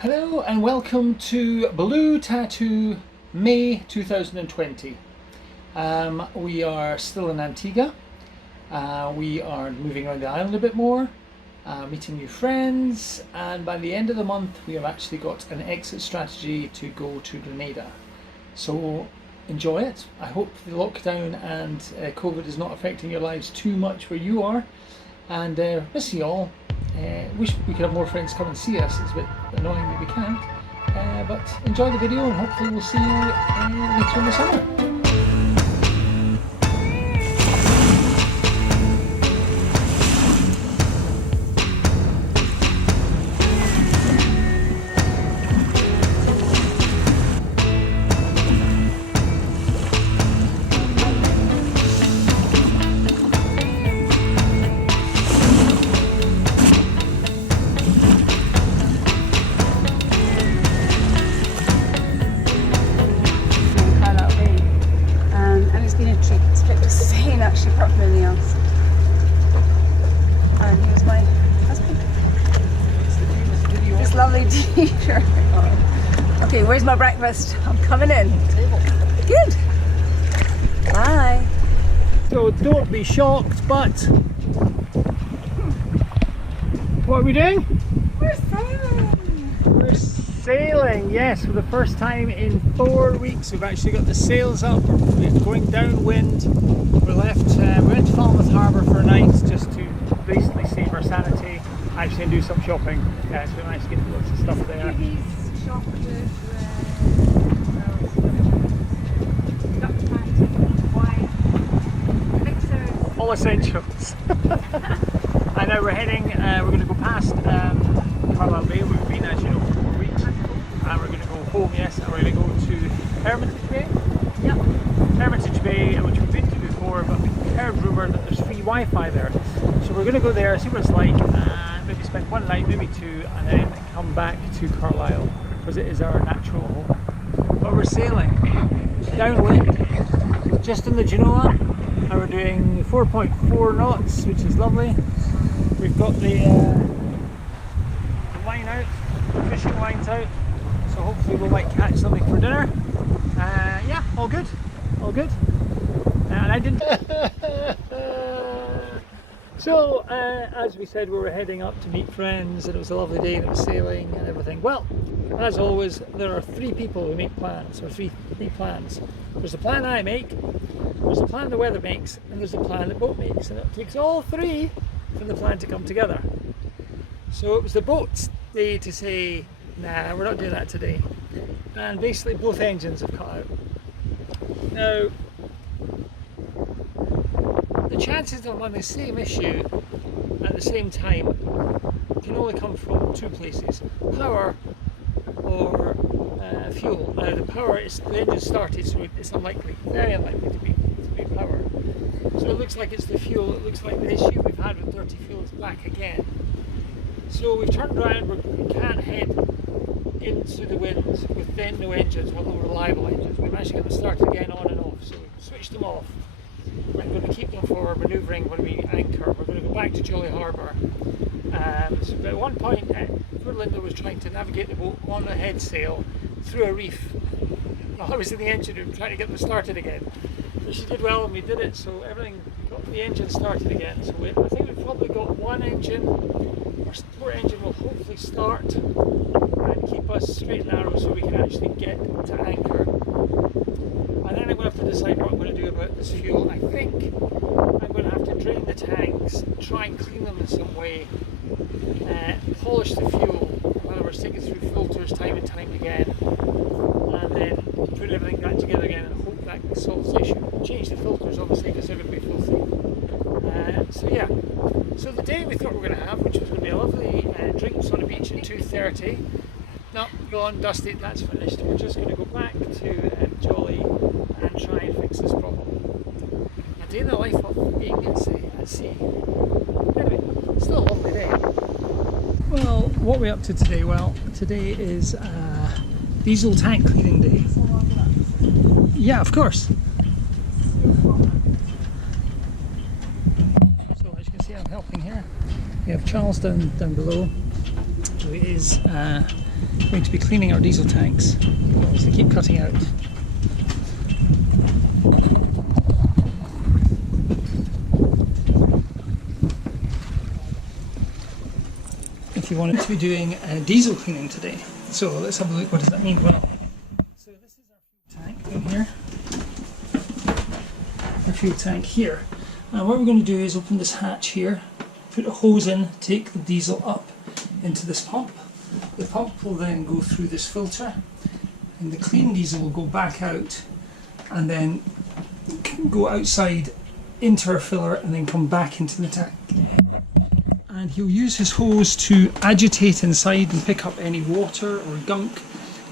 Hello and welcome to Blue Tattoo May 2020. We are still in Antigua. We are moving around the island a bit more, meeting new friends, and by the end of the month we have actually got an exit strategy to go to Grenada. So enjoy it. I hope the lockdown and COVID is not affecting your lives too much where you are, and miss you all. Wish we could have more friends come and see us. It's a bit annoying that we can't, but enjoy the video and hopefully we'll see you later in the summer. Actually, apart from anything else. And he was my husband. This lovely t-shirt. Okay, where's my breakfast? I'm coming in. Good. Bye. So don't be shocked, but what are we doing? We're sailing. We're sailing, yes, for the first time in 4 weeks. We've actually got the sails up. We're going downwind. We went to Jolly Harbour for a night just to basically save our sanity, actually, and do some shopping. Yeah, it's really nice to get lots of stuff there. He's shopped with duck patty, wine, mixers. All essentials. And now we're heading, we're going to go past Carlisle Bay, where we've been, as you know, for 4 weeks. And we're going to go home, yes, and we're going to go to Hermitage Bay. Yep. Hermitage Bay, which we've been to before, but we've heard rumour that there's free Wi-Fi there. So we're going to go there, see what it's like, and maybe spend one night, maybe two, and then come back to Carlisle, because it is our natural home. But we're sailing downwind, just in the Genoa, and we're doing 4.4 knots, which is lovely. We've got the line out, the fishing lines out, so hopefully we might catch something for dinner. Yeah, all good, all good. And I didn't. So, as we said, we were heading up to meet friends, and it was a lovely day, and it was sailing and everything. Well, as always, there are three people who make plans, or three plans. There's the plan I make, there's the plan the weather makes, and there's the plan the boat makes, and it takes all three for the plan to come together. So it was the boat's day to say, nah, we're not doing that today. And basically both engines have cut out. Now, the chances of on the same issue at the same time can only come from two places: power or fuel. Now the power is the engine started, so it's unlikely, very unlikely to be power. So it looks like it's the fuel. It looks like the issue we've had with dirty fuel is back again. So we've turned around. We can't head into the wind with then no engines, well, no reliable engines. We managed to get them started again on and off, so we switched them off. We're going to keep them for manoeuvring when we anchor. We're going to go back to Jolly Harbour. So at one point, poor Linda was trying to navigate the boat on a head sail through a reef while I was in the engine room trying to get them started again. So she did well, and we did it, so everything got the engine started again. So I think we've probably got one engine. Our support engine will hopefully start and keep us straight and narrow so we can actually get to anchor. And then I'm going to have to decide what I'm going to do about this fuel. I think I'm going to have to drain the tanks, try and clean them in some way, polish the fuel, in other words, take it through filters time and time again, and then put everything back together again and hope that solves the issue. Change the filters obviously because they're going to be filthy. So yeah, so the day we thought we were going to have, which was going to be a lovely drinks on the beach at 2:30, no, gone, dusted, that's finished. We're just going to go back to Jolly and try and fix this problem. A day in the life of being at sea. Anyway, still a lovely day. Well, what are we up to today? Well, today is diesel tank cleaning day. Yeah, of course. So as you can see, I'm helping here. We have Charles down below, who is going to be cleaning our diesel tanks. So they keep cutting out. If you wanted to be doing diesel cleaning today. So let's have a look. What does that mean? Well, so this is our fuel tank in here. Our fuel tank here. And what we're going to do is open this hatch here, put a hose in, take the diesel up into this pump. The pump will then go through this filter, and the clean diesel will go back out and then go outside into our filler and then come back into the tank. And he'll use his hose to agitate inside and pick up any water or gunk,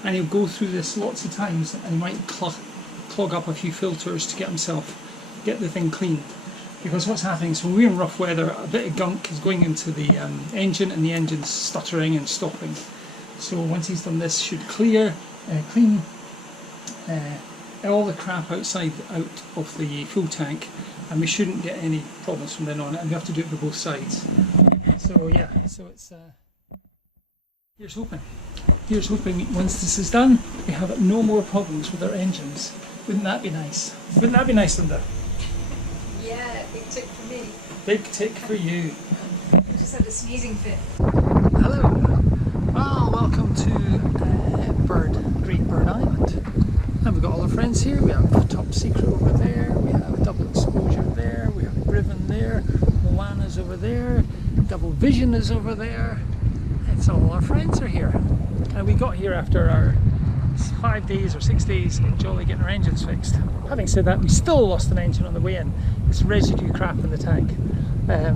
and he'll go through this lots of times, and he might clog up a few filters to get the thing clean. Because what's happening is when we're in rough weather, a bit of gunk is going into the engine, and the engine's stuttering and stopping. So once he's done this, should clean all the crap out of the fuel tank, and we shouldn't get any problems from then on. And we have to do it for both sides. So yeah, so it's here's hoping. Here's hoping once this is done, we have no more problems with our engines. Wouldn't that be nice? Wouldn't that be nice, Linda? Yeah, big tick for me. Big tick for you. I just had a sneezing fit. Hello. Well, welcome to Great Bird Island. And we've got all our friends here. We have Top Secret over there. We have Double Exposure there. We have Riven there. Moana's over there. Double Vision is over there. It's all our friends are here. And we got here after our 5 days or 6 days in Jolly getting our engines fixed. Having said that, we still lost an engine on the way in. It's residue crap in the tank.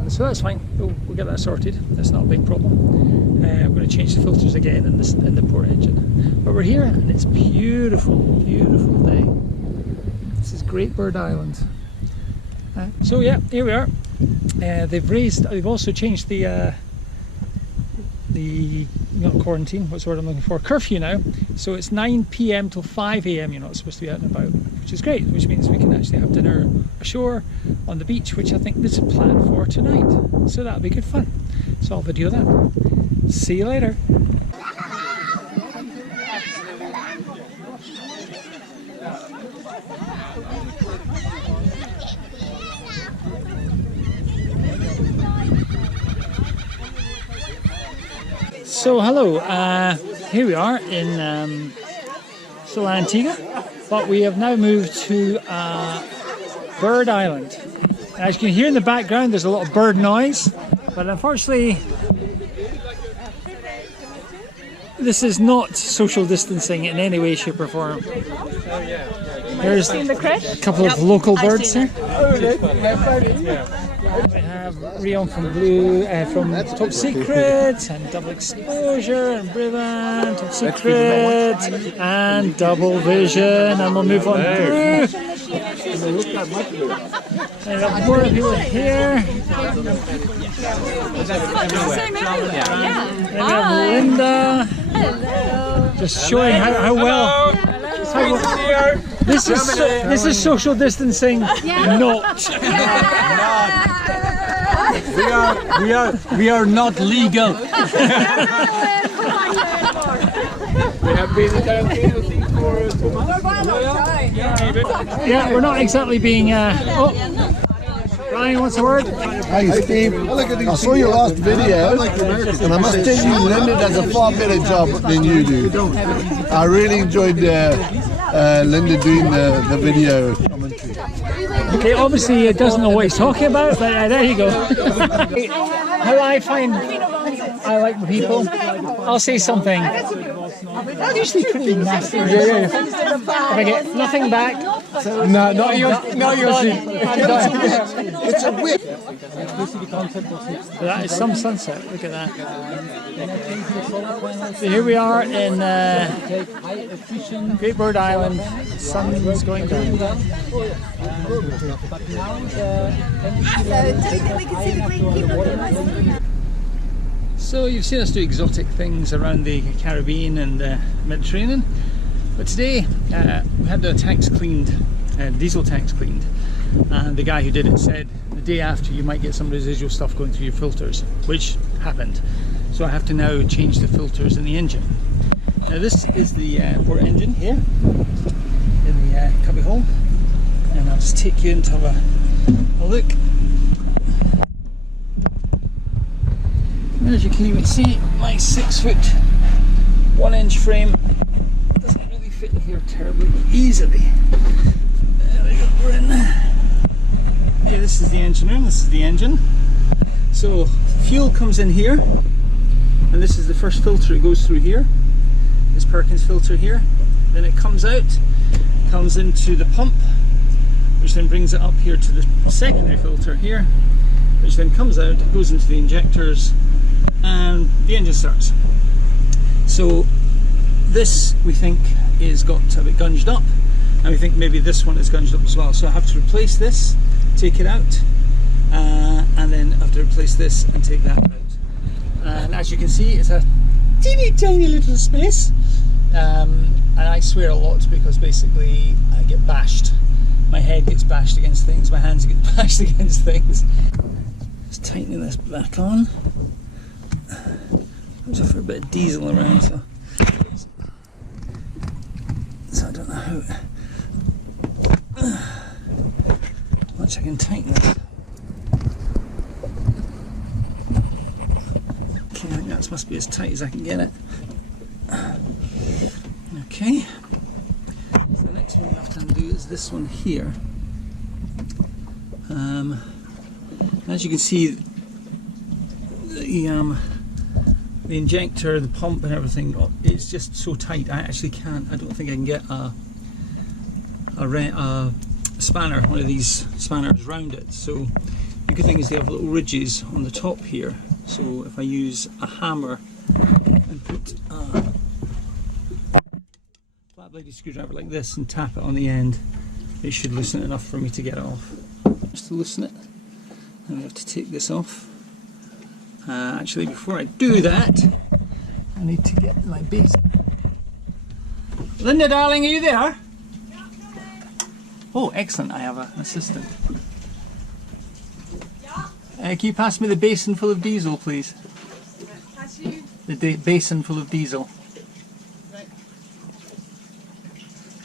So that's fine, we'll get that sorted. That's not a big problem. We're going to change the filters again in the port engine. But we're here and it's beautiful, beautiful day. This is Great Bird Island. So yeah, here we are. They've also changed the not quarantine, what's the word I'm looking for, curfew now. So it's 9 PM till 5 AM you're not supposed to be out and about, which is great, which means we can actually have dinner ashore on the beach, which I think there's a plan for tonight. So that'll be good fun. So I'll video that. See you later. So hello, here we are in still Antigua, but we have now moved to Bird Island. As you can hear in the background, there's a lot of bird noise, but unfortunately this is not social distancing in any way, shape or form. There's a couple of local birds here. We have Rion from Top Secret, and Double Exposure, and Brivan, Top Secret, and Double Vision, and we'll move on through. And we have more people here. And we have Linda. Hello. Just showing how well. This is social distancing, not. We are not legal. We have been in quarantine for 2 months. Yeah, we're not exactly being. Ryan, what's the word? Hi Steve, I saw your last video and I must tell you Linda does a far better job than you do. I really enjoyed Linda doing the video commentary. Okay, obviously he doesn't know what he's talking about, but there you go. How I find I like the people, I'll say something. I'm usually pretty nasty. Yeah. If I get nothing back, No, not your seat. It's a whip. So that is some sunset, look at that. So here we are in Great Bird Island, the sun is going down. So you've seen us do exotic things around the Caribbean and the Mediterranean, but today we had the tanks cleaned, diesel tanks cleaned, and the guy who did it said the day after you might get some residual stuff going through your filters, which happened. So I have to now change the filters in the engine. Now this is the port engine here in the cubby hole, and I'll just take you in to have a look. As you can even see, my 6-foot 1-inch frame doesn't really fit in here terribly easily. There we go, we're in. Okay, this is the engine room, this is the engine. So fuel comes in here, and this is the first filter. It goes through here, this Perkins filter here. Then it comes out, comes into the pump, which then brings it up here to the secondary filter here, which then comes out, it goes into the injectors, and the engine starts. So this, we think, is got a bit gunged up, and we think maybe this one is gunged up as well. So I have to replace this, take it out, and then I have to replace this and take that out. And as you can see, it's a teeny tiny little space, and I swear a lot because basically I get bashed. My head gets bashed against things, my hands get bashed against things. Just tightening this back on. There's a fair bit of diesel around, so I don't know how much I can tighten it. Okay, I think that must be as tight as I can get it. Okay, so the next one we have to undo is this one here. As you can see, the injector, the pump and everything, it's just so tight. I actually can't, I don't think I can get a spanner, one of these spanners round it. So the good thing is they have little ridges on the top here. So if I use a hammer and put a flat bladed screwdriver like this and tap it on the end, it should loosen it enough for me to get it off. Just to loosen it, and we have to take this off. Actually, before I do that, I need to get my base. Linda, darling, are you there? Yeah, oh, excellent. I have an assistant. Yeah. Can you pass me the basin full of diesel, please? Pass you? The basin full of diesel. Right.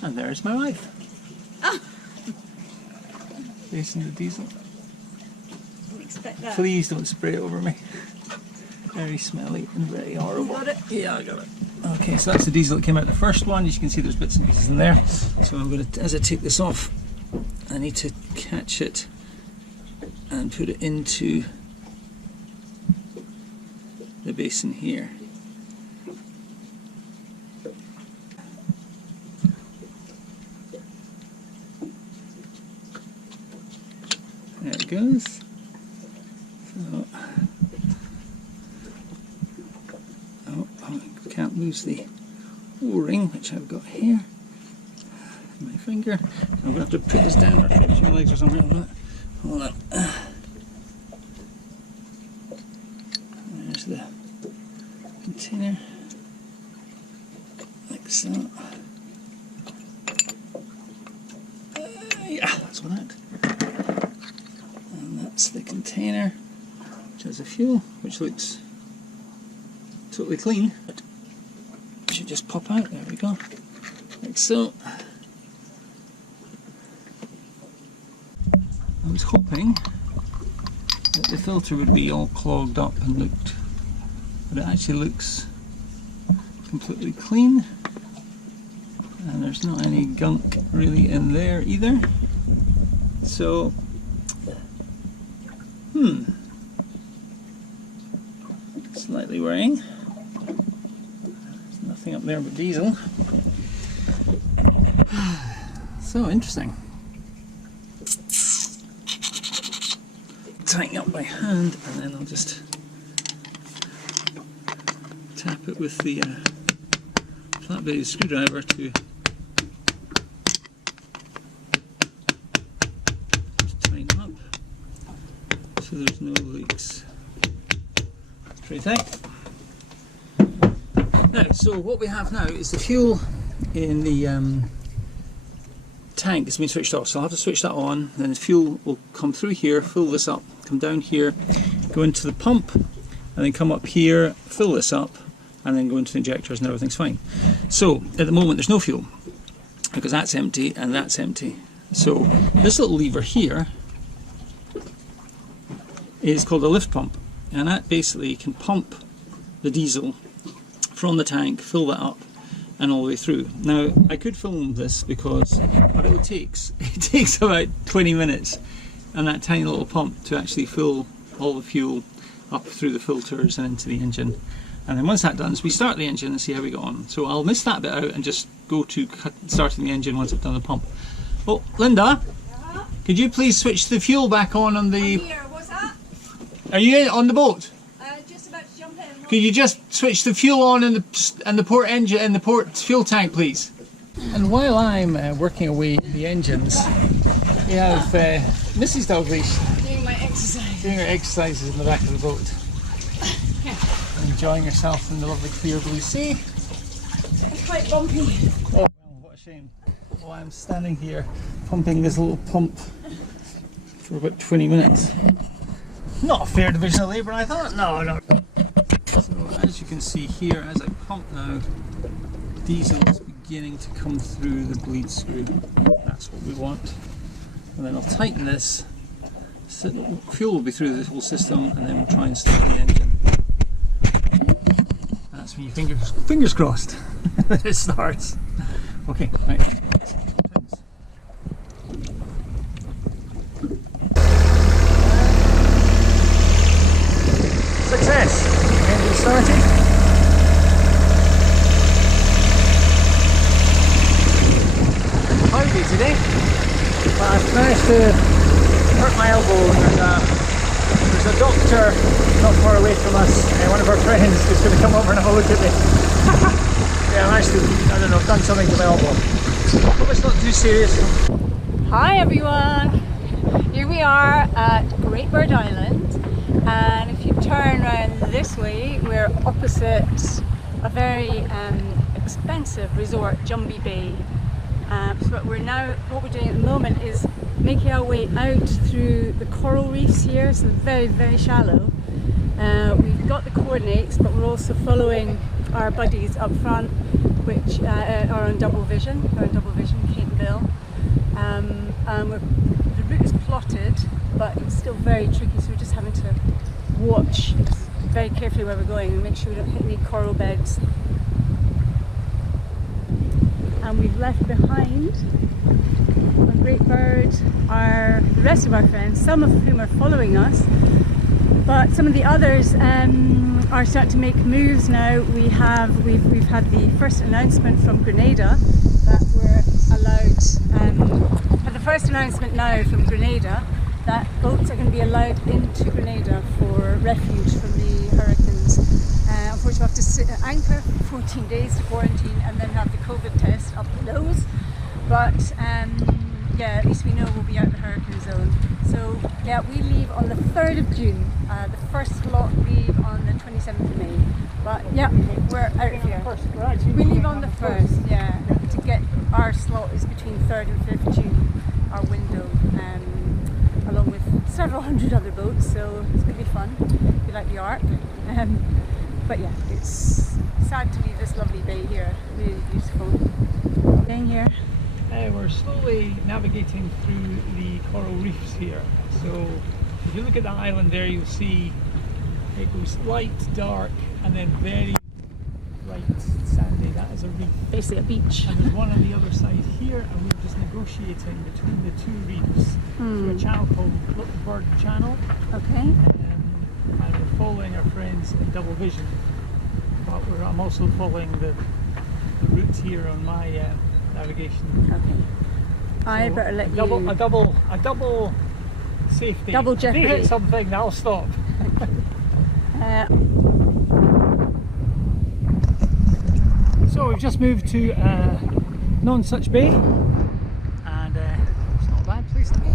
And there's my wife. Oh. Basin of diesel. That. Please don't spray it over me. Very smelly and very horrible. You got it? Yeah, I got it. Okay, so that's the diesel that came out the first one. As you can see, there's bits and pieces in there. So I'm going to, as I take this off, I need to catch it and put it into the basin here. There it goes. So, I can't lose the O-ring, which I've got here. My finger. I'm going to have to put this down or put my legs or something. Hold on. There's the container. Like so. Yeah, that's what that. And that's the container, which has the fuel, which looks totally clean. It should just pop out. There we go. Like so. I was hoping that the filter would be all clogged up and looked, but it actually looks completely clean, and there's not any gunk really in there either. So, slightly worrying. There's nothing up there but diesel. So interesting. Tighten up by hand, and then I'll just tap it with the flat bladed screwdriver to tighten up so there's no leaks. It's pretty tight. Now, so what we have now is the fuel in the tank has been switched off, so I'll have to switch that on, then the fuel will come through here, fill this up, come down here, go into the pump, and then come up here, fill this up, and then go into the injectors and everything's fine. So at the moment there's no fuel because that's empty and that's empty. So this little lever here is called a lift pump, and that basically can pump the diesel from the tank, fill that up, and all the way through. Now I could film this because what it takes about 20 minutes and that tiny little pump to actually fill all the fuel up through the filters and into the engine. And then once that's done, we start the engine and see how we go on. So I'll miss that bit out and just go to starting the engine once I've done the pump. Oh, Linda, could you please switch the fuel back on the... Here, what's that? Are you on the boat? Just about to jump in. Could you just switch the fuel on in the port engine and the port fuel tank, please? And while I'm working away the engines, we have Mrs. Dalglish Doing my exercise. doing her exercises in the back of the boat. Enjoying herself in the lovely clear blue sea. It's quite bumpy. Oh, well, what a shame. Well, I'm standing here pumping this little pump for about 20 minutes. Not a fair division of labour, I thought. No. So as you can see here, as I pump now, diesel is beginning to come through the bleed screw. That's what we want. And then I'll tighten this. Fuel will be through the whole system, and then we'll try and start the engine. That's when you fingers crossed that it starts. Okay, right. Success! Engine started. Howdy today. Well, I've managed to hurt my elbow, and there's a doctor not far away from us, one of our friends who's going to come over and have a look at me. Yeah, I've actually, I don't know, done something to my elbow. Hope it's not too serious. Hi everyone! Here we are at Great Bird Island, and if you turn around this way, we're opposite a very expensive resort, Jumbie Bay. So what we're doing at the moment is making our way out through the coral reefs here, so very, very shallow. We've got the coordinates, but we're also following our buddies up front, which are on double vision. They're on double vision, Kate and Bill. The route is plotted, but it's still very tricky, so we're just having to watch very carefully where we're going and make sure we don't hit any coral beds. And we've left behind on Great Bird the rest of our friends, some of whom are following us, but some of the others are starting to make moves now. We've had the first announcement from Grenada that we're allowed, the first announcement now from Grenada that boats are going to be allowed into Grenada for refuge from the hurricanes. Unfortunately, we'll have to sit at anchor for 14 days to quarantine and then have the COVID test up the nose. But yeah, at least we know we'll be out of the hurricane zone. So yeah, we leave on the 3rd of June. The first lot leave on the 27th of May. But yeah, we're out of here. We leave on the 1st, yeah. To get our slot is between 3rd and 5th June, our window, along with several hundred other boats. So it's going to be fun. We like the Ark. But yeah, it's sad to leave this lovely bay here. Really beautiful. Staying here. We're slowly navigating through the coral reefs here. So if you look at the island there, you'll see it goes light, dark, and then very bright sandy. That is a reef. Basically a beach. And there's one on the other side here, and we're just negotiating between the two reefs through a channel called Little Bird Channel. Okay. And we're following our friends in double vision. But I'm also following the route here on my navigation. Okay. I better let you. A double safety. Double jeopardy. If they hit something, I'll stop. So we've just moved to Non-Such Bay, and it's not a bad place to be.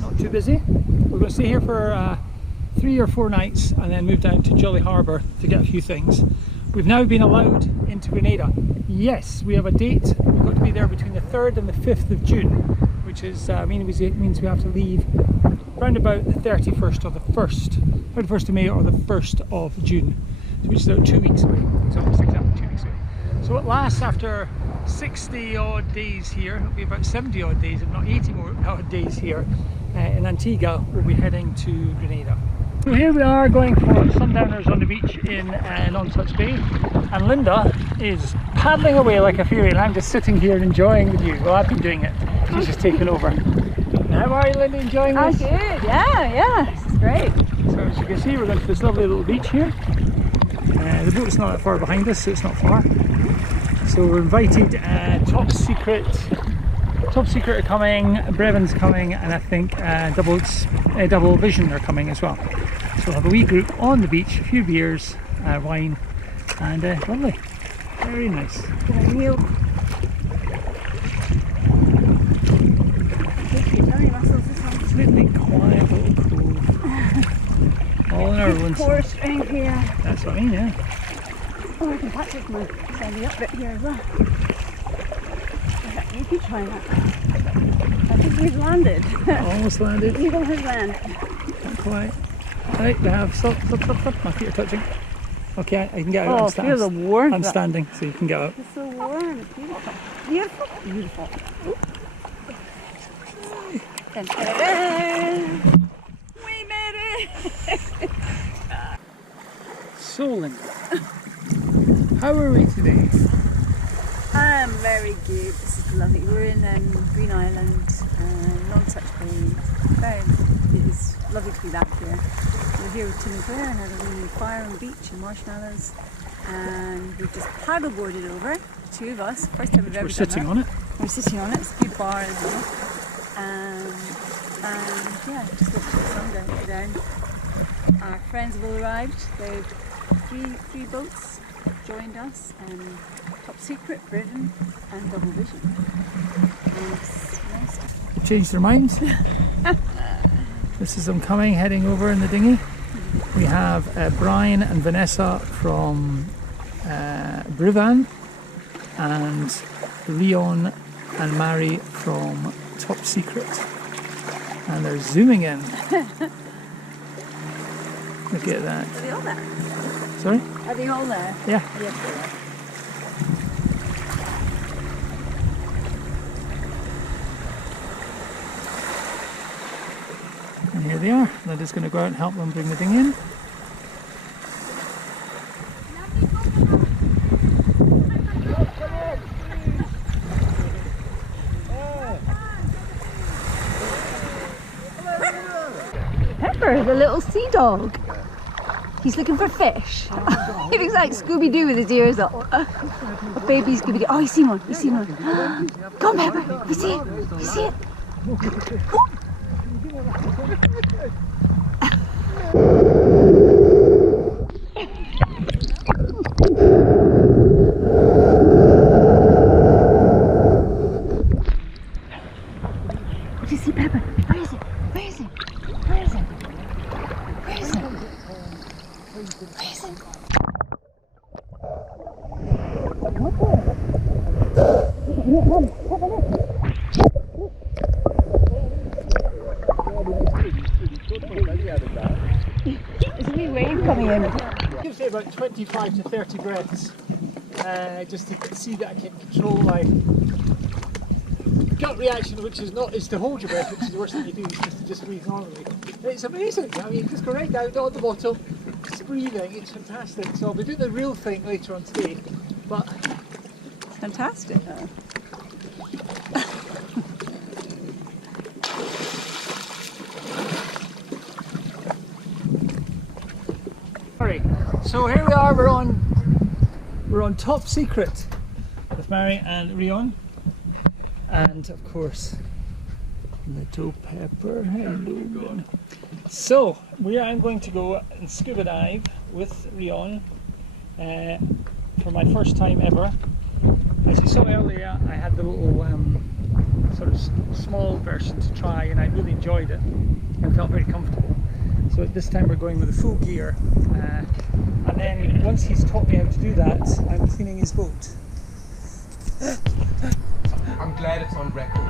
Not too busy. We're going to stay here for 3 or 4 nights and then move down to Jolly Harbour to get a few things. We've now been allowed into Grenada. Yes, we have a date. We've got to be there between the 3rd and the 5th of June, which is means we have to leave round about the 31st or the 31st of May or the 1st of June, which is about 2 weeks away. It's almost exactly 2 weeks away. So at last, after 60 odd days here, it'll be about 70 odd days, if not 80 more odd days here in Antigua, we'll be heading to Grenada. So here we are going for sundowners on the beach in Non-Such Bay, and Linda is paddling away like a fury and I'm just sitting here enjoying the view. Well, I've been doing it, she's just taken over. How are you, Linda, enjoying this? I'm good, yeah, this is great. So as you can see, we're going to this lovely little beach here. The boat's not that far behind us, so it's not far. So we're invited, Top Secret are coming, Brevon's coming, and I think Double Vision are coming as well. So we'll have a wee group on the beach, a few beers, wine, and lovely, very nice. Completely quiet little cove. All in our own. Pour strength here. That's what I mean, yeah. Oh, I can practice my standing up bit here as well. You keep trying that. I think we've landed. Almost landed. Eagle has landed. Not quite. Right, we have. Stop. My feet are touching. Okay, I can get out. Oh, feel the warmth. I'm standing, so you can get out. It's so warm. It's beautiful. Beautiful. Beautiful. Dun, dun, dun. We made it! So, Linda, how are we today? I'm very good. This is lovely. We're in Green Island, Non-Such Bay. It is lovely to be back here. We're here with Tim and Claire and had a wee fire on the beach and marshmallows. And we've just paddleboarded over, the two of us. First time we've ever done that. We're sitting on it. We're sitting on it. It's a good bar as well. And yeah, just watching the sun go down. Our friends have all arrived. They've three boats joined us. Top Secret, Brevon, and Double Vision. And it's nice. Changed their minds. This is them coming, heading over in the dinghy. We have Brian and Vanessa from Brevon, and Leon and Mary from Top Secret, and they're zooming in. Look at that. Are they all there? Sorry? Are they all there? Yeah. Yes, they are. And here they are. Linda's going to go out and help them bring the thing in. Pepper, the little sea dog. He's looking for fish. He looks like Scooby-Doo with his ears up. A baby Scooby-Doo. Oh, he's seen one. He's seen one. Come on, Pepper. You see it? You see it? Did you see Pepper? Where is it? Where is it? Where is it? Where is it? Where is it? There's a wee wave coming in. Gives me about 25 to 30 breaths, just to see that I can control my gut reaction, which is to hold your breath, which is the worst thing you do, is just to breathe normally. And it's amazing. I mean, just go right down, not at the bottom, just breathing. It's fantastic. So I'll be doing the real thing later on today, but It's fantastic. Alright, so here we are. We're on Top Secret with Mary and Rion, and of course little Pepper. Hello. So I'm going to go and scuba dive with Rion for my first time ever. As you saw earlier, I had the little sort of small version to try, and I really enjoyed it and felt very comfortable. So at this time we're going with the full gear, And then once he's taught me how to do that, I'm cleaning his boat. I'm glad it's on record.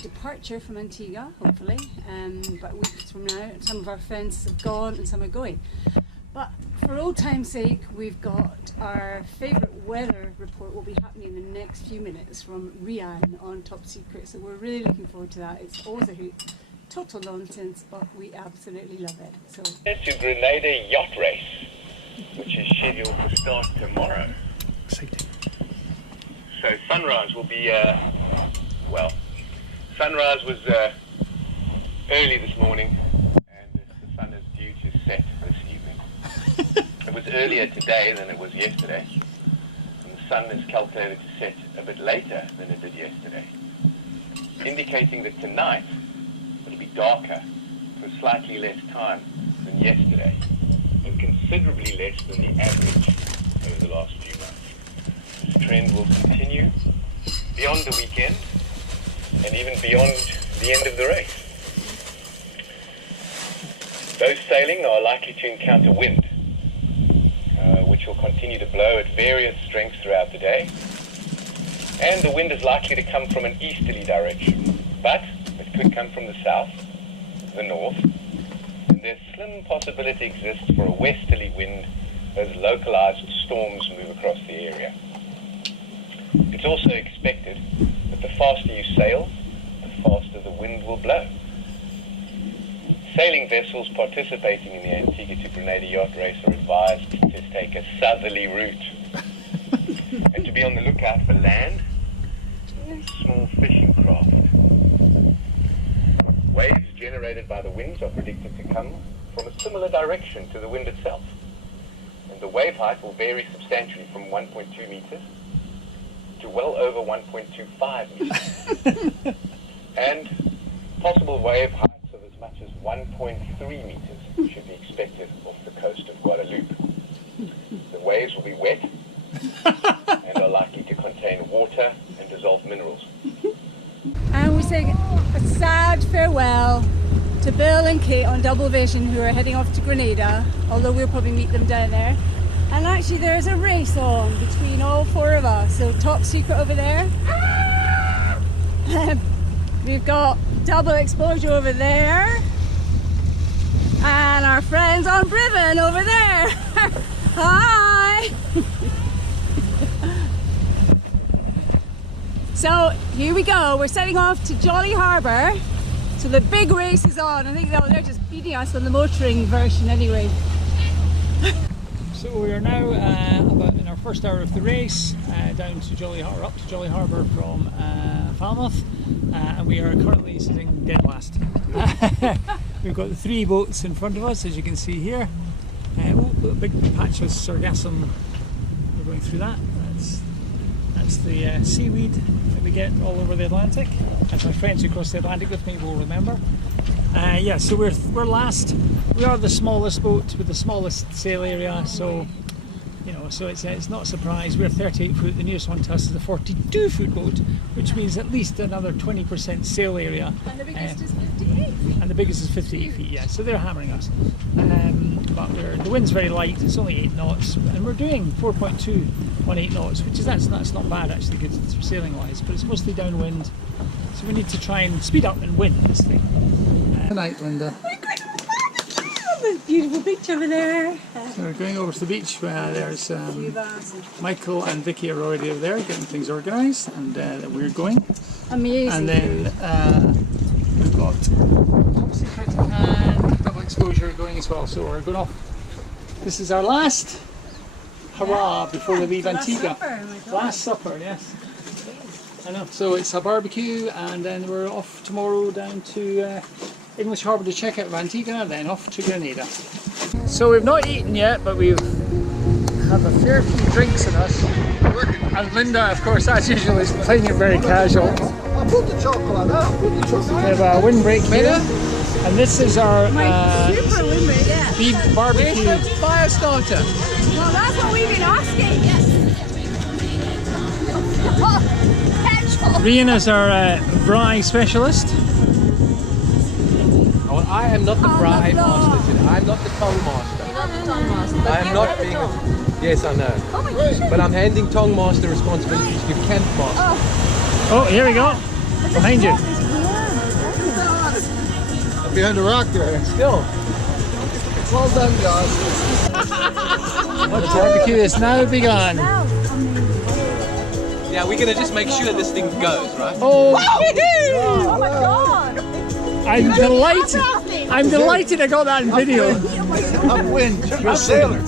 Departure from Antigua, hopefully, but weeks from now. Some of our friends have gone and some are going. But for old time's sake, we've got our favourite weather report will be happening in the next few minutes from Rian on Top Secret. So we're really looking forward to that. It's always a hoot, total nonsense, but we absolutely love it. So to Grenada Yacht Race, which is scheduled to start tomorrow. Exciting. So sunrise will be, sunrise was early this morning, and the sun is due to set this evening. It was earlier today than it was yesterday, and the sun is calculated to set a bit later than it did yesterday, indicating that tonight it'll be darker for slightly less time than yesterday, and considerably less than the average over the last few months. This trend will continue beyond the weekend, and even beyond the end of the race. Those sailing are likely to encounter wind, which will continue to blow at various strengths throughout the day. And the wind is likely to come from an easterly direction, but it could come from the south, the north, and there's slim possibility exists for a westerly wind as localized storms move across the area. It's also expected that the faster you sail, the faster the wind will blow. Sailing vessels participating in the Antigua to Grenada yacht race are advised to take a southerly route and to be on the lookout for land and small fishing craft. Waves generated by the winds are predicted to come from a similar direction to the wind itself, and the wave height will vary substantially from 1.2 meters to well over 1.25 meters, and possible wave heights of as much as 1.3 meters should be expected off the coast of Guadeloupe. The waves will be wet and are likely to contain water and dissolved minerals. And we say a sad farewell to Bill and Kate on Double Vision, who are heading off to Grenada, although we'll probably meet them down there. And actually there's a race on between all four of us. So Top Secret over there. We've got Double Exposure over there. And our friends on Briven over there. Hi! So here we go, we're setting off to Jolly Harbour. So the big race is on. I think they're just beating us on the motoring version anyway. So we are now about in our first hour of the race, down to Jolly Harbour, up to Jolly Harbour from Falmouth, and we are currently sitting dead last. We've got the three boats in front of us, as you can see here. A big patch of sargassum. We're going through that. That's the seaweed that we get all over the Atlantic. As my friends who crossed the Atlantic with me will remember. Yeah, so we're last. We are the smallest boat with the smallest sail area, so You know, so it's not a surprise. We're 38 foot. The nearest one to us is a 42 foot boat, which means at least another 20% sail area. And the biggest is 58. And the biggest is 58 feet. Yeah, so they're hammering us. But the wind's very light. It's only 8 knots, and we're doing 4.2 on 8 knots, which is that's not bad actually, good sailing wise. But it's mostly downwind, so we need to try and speed up and win this thing. Good night, Linda. There's a beautiful beach over there. So we're going over to the beach. There's Michael and Vicky are already over there getting things organised, and we're going. Amazing. And then we've got Top Secret and Double Exposure going as well. So we're going off. This is our last hurrah before we leave Antigua. Last supper, yes. I know. So it's a barbecue, and then we're off tomorrow down to English Harbour to check out Antigua, then off to Grenada. So we've not eaten yet, but we've have a fair few drinks in us. And Linda, of course, as usual, is playing it very casual. I'll put the chocolate out. Put the chocolate. We have a windbreak here, and this is our Super windbreak, yeah. beef barbecue. Fire starter. Well, that's what we've been asking, yes. Rian is our braai specialist. Oh, I am not the braai master today. I'm not the tongue master. You're not the tongue master. I am not being. Yes, I know. Oh my gosh. But I'm handing tongue master responsibilities to camp master. Oh, here we go. Behind you. Behind the rock there. Still. Well done, guys. The barbecue is now begun. Yeah, we're gonna just make sure this thing goes, right? Oh, Oh my god! I'm delighted. I'm delighted I got that in video. Upwind. You're a sailor.